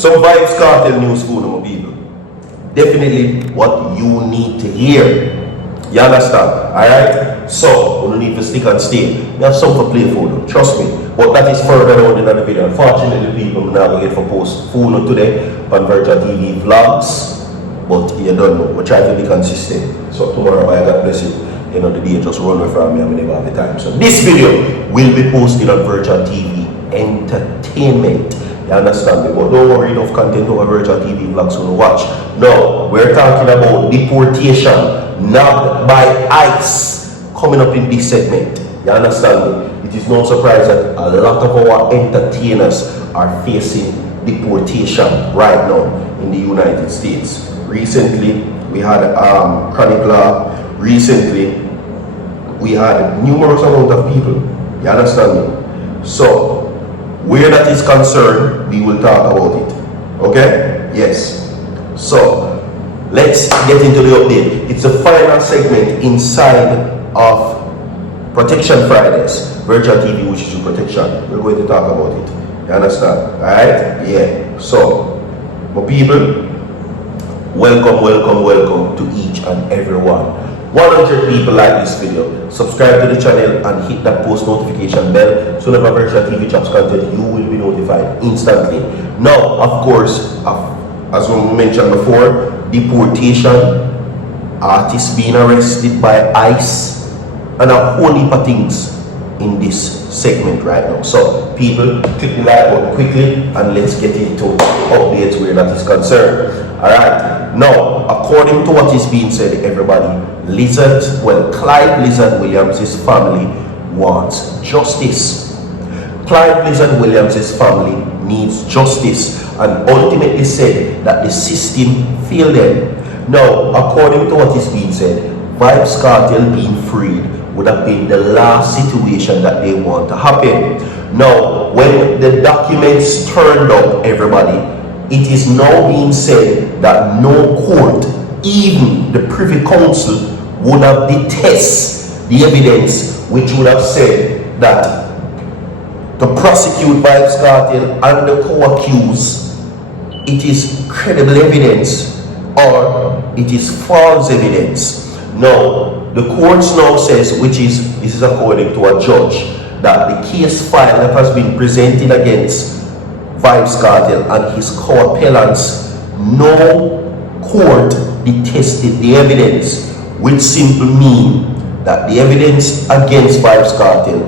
Some Vybz Kartel news for my people. Definitely what you need to hear. You understand? Alright? So, we don't need to stick and stay. We have something to play for them. Trust me. But that is further down in the video. Unfortunately, people are not going to get for post full today on Virtual TV vlogs. But you don't know. We try to be consistent. So tomorrow, by God bless you, end of the day, just run away from me and we never have the time. So this video will be posted on Virtual TV Entertainment. You understand me? But don't worry, enough content over Virtual TV vlogs to watch. No, we're talking about deportation, nabbed by ICE, coming up in this segment. You understand me? It is no surprise that a lot of our entertainers are facing deportation right now in the United States. Recently, we had Chronic Law. Recently, we had numerous amount of people. You understand me? So, where that is concerned, we will talk about it. Okay? Yes. So, let's get into the update. It's the final segment inside of Protection Fridays. Virtual TV, which is your protection. We're going to talk about it. You understand? Alright? Yeah. So, my people, welcome to each and every one. 100 people like this video. Subscribe to the channel and hit that post notification bell so whenever Virtual TV drops content, you will be notified instantly. Now, of course, as we mentioned before, deportation, artists being arrested by ICE, and a whole heap of things in this segment right now. So, people, click the like button quickly and let's get into updates where that is concerned. Alright, now, according to what is being said, everybody, Clyde Lizard Williams' family wants justice. Clyde Lizard Williams' family needs justice and ultimately said that the system failed them. Now, according to what is being said, Vybz Kartel being freed would have been the last situation that they want to happen. Now, when the documents turned up, everybody, it is now being said that no court, even the Privy Council, would have detested the evidence which would have said that to prosecute Vybz Kartel and the co-accused, it is credible evidence or it is false evidence. Now, the courts now says, this is according to a judge, that the case file that has been presented against Vybz Kartel and his co-appellants, no court detested the evidence, which simply mean that the evidence against Vybz Kartel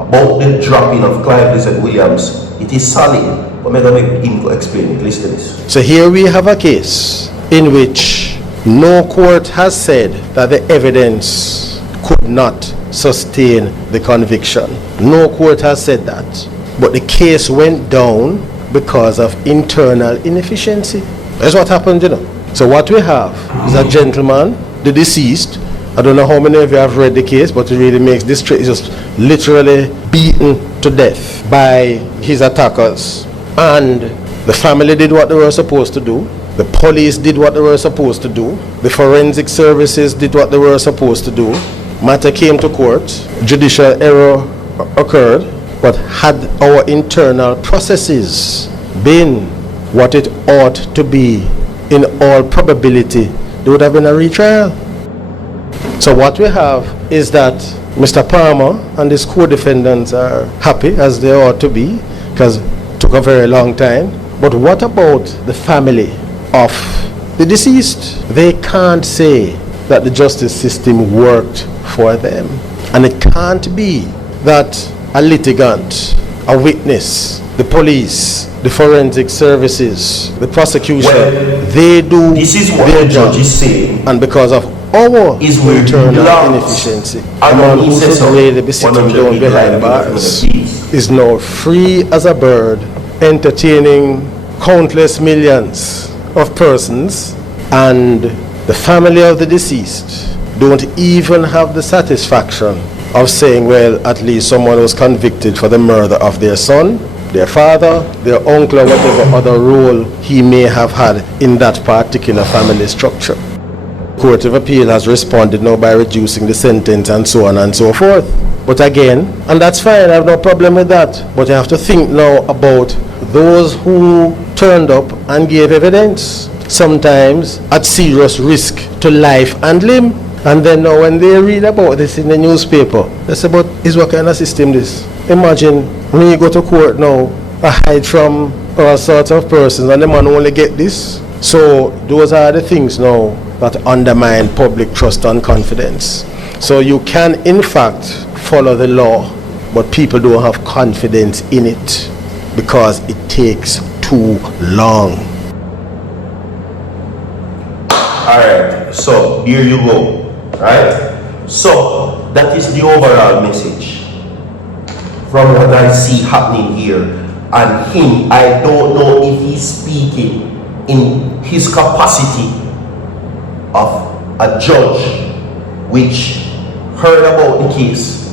about the dropping of Clyde Lizard Williams, it is solid. But I'm going to make him explain it. Listen to this. So here we have a case in which no court has said that the evidence could not sustain the conviction. No court has said that. But the case went down because of internal inefficiency. That's what happened, you know. So what we have is a gentleman, the deceased. I don't know how many of you have read the case, but it really makes this straight. He's just literally beaten to death by his attackers. And the family did what they were supposed to do. The police did what they were supposed to do. The forensic services did what they were supposed to do. Matter came to court. Judicial error occurred. But had our internal processes been what it ought to be, in all probability, there would have been a retrial. So what we have is that Mr. Palmer and his co-defendants are happy, as they ought to be, because it took a very long time. But what about the family of the deceased? They can't say that the justice system worked for them. And it can't be that a litigant, a witness, the police, the forensic services, the prosecution, they do this is what their the judge is saying. And because of our internal inefficiency, a man who should really be sitting down behind bars is now free as a bird, entertaining countless millions of persons, and the family of the deceased don't even have the satisfaction of saying, well, at least someone was convicted for the murder of their son, their father, their uncle, or whatever other role he may have had in that particular family structure. Court of Appeal has responded now by reducing the sentence and so on and so forth. But again, and that's fine, I have no problem with that, but you have to think now about those who turned up and gave evidence, sometimes at serious risk to life and limb. And then now when they read about this in the newspaper, they say, but is what kind of system this? Imagine when you go to court now, I hide from all sorts of persons and the man only get this. So those are the things now that undermine public trust and confidence. So you can in fact follow the law, but people don't have confidence in it because it takes too long. Alright, so here you go. Right? So that is the overall message from what I see happening here. And him, I don't know if he's speaking in his capacity of a judge which heard about the case,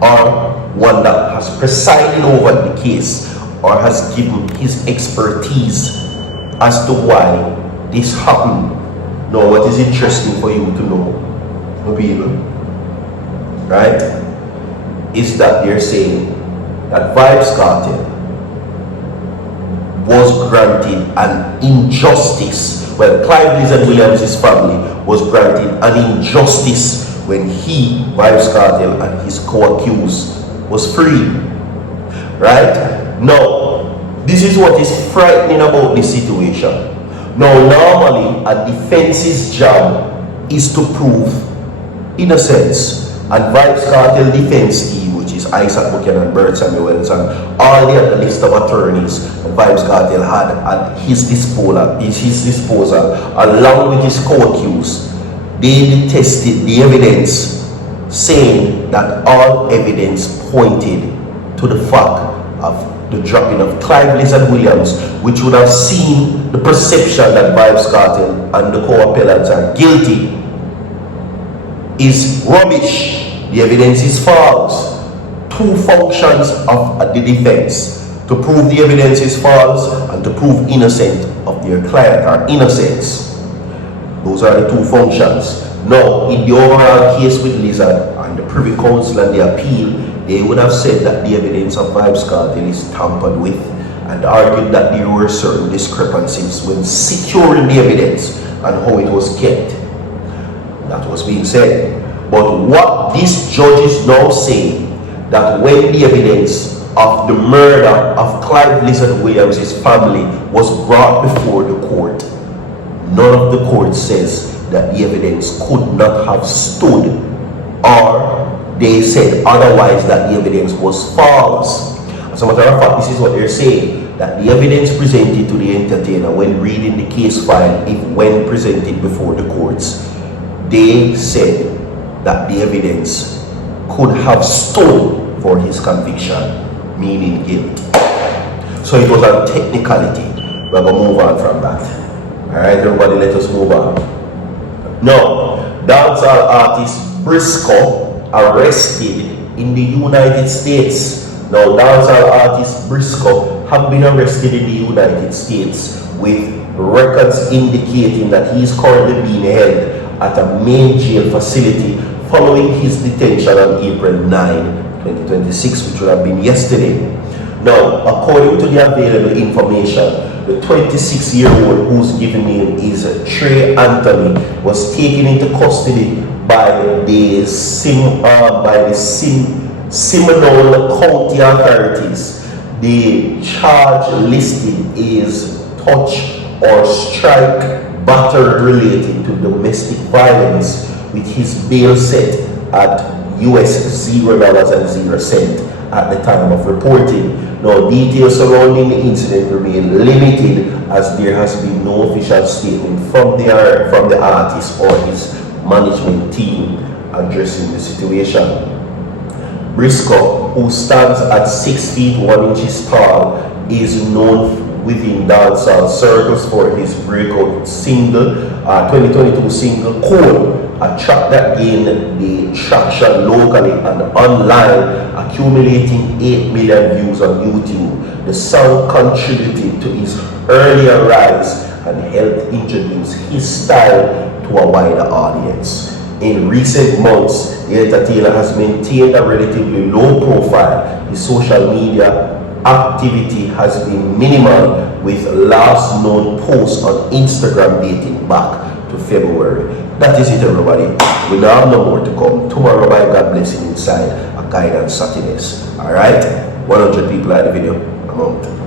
or one that has presided over the case, or has given his expertise as to why this happened. Now, what is interesting for you to know, people, right, is that they're saying that Vybz Kartel was granted an injustice. Well, Clive Lizard Williams' family was granted an injustice when he, Vybz Kartel, and his co-accused was free. Right? Now, this is what is frightening about this situation. Now, normally, a defense's job is to prove innocence, and Vybz Kartel defense team, which is Isaac Buchanan, Bert Samuels, and all the other list of attorneys that Vybz Kartel had at his disposal, along with his co-accused, they tested the evidence, saying that all evidence pointed to the fact of the dropping of Clive Lizard Williams, which would have seen the perception that Vybz Kartel and the co-appellants are guilty, is rubbish. The evidence is false. Two functions of the defense: to prove the evidence is false and to prove innocent of their client or innocence. Those are the two functions. Now, in the overall case with Lizard and the Privy Council and the appeal, they would have said that the evidence of Vybz Kartel is tampered with, and argued that there were certain discrepancies when securing the evidence and how it was kept. That was being said. But what this judge is now saying, that when the evidence of the murder of Clive Lizard Williams' family was brought before the court, none of the court says that the evidence could not have stood, or they said otherwise that the evidence was false. As a matter of fact, this is what they're saying, that the evidence presented to the entertainer when reading the case file, if when presented before the courts, they said that the evidence could have stood for his conviction, meaning guilt. So it was a technicality. We're going to move on from that. Alright, everybody, let us move on. Now, dancehall artist Briscoe arrested in the United States. Now, dancehall artist Briscoe have been arrested in the United States with records indicating that he is currently being held at a main jail facility following his detention on April 9, 2026, which would have been yesterday. Now, according to the available information, the 26-year-old, whose given name is Trey Anthony, was taken into custody by the Seminole County authorities. The charge listed is touch or strike battery related to domestic violence, with his bail set at US $0.00 at the time of reporting. Now, details surrounding the incident remain limited, as there has been no official statement from the artist or his management team addressing the situation. Briscoe, who stands at 6 feet 1 inches tall, is known within dancehall circles for his breakout single, 2022 single Cold, a track that gained the traction locally and online, accumulating 8 million views on YouTube. The song contributed to his earlier rise and helped introduce his style to a wider audience. In recent months, the entertainer has maintained a relatively low profile. His social media activity has been minimal, with last known posts on Instagram dating back to February. That is it, everybody. We now have no more to come. Tomorrow, by God blessing inside a guidance Saturdays. Alright? 100 people like the video. I'm out.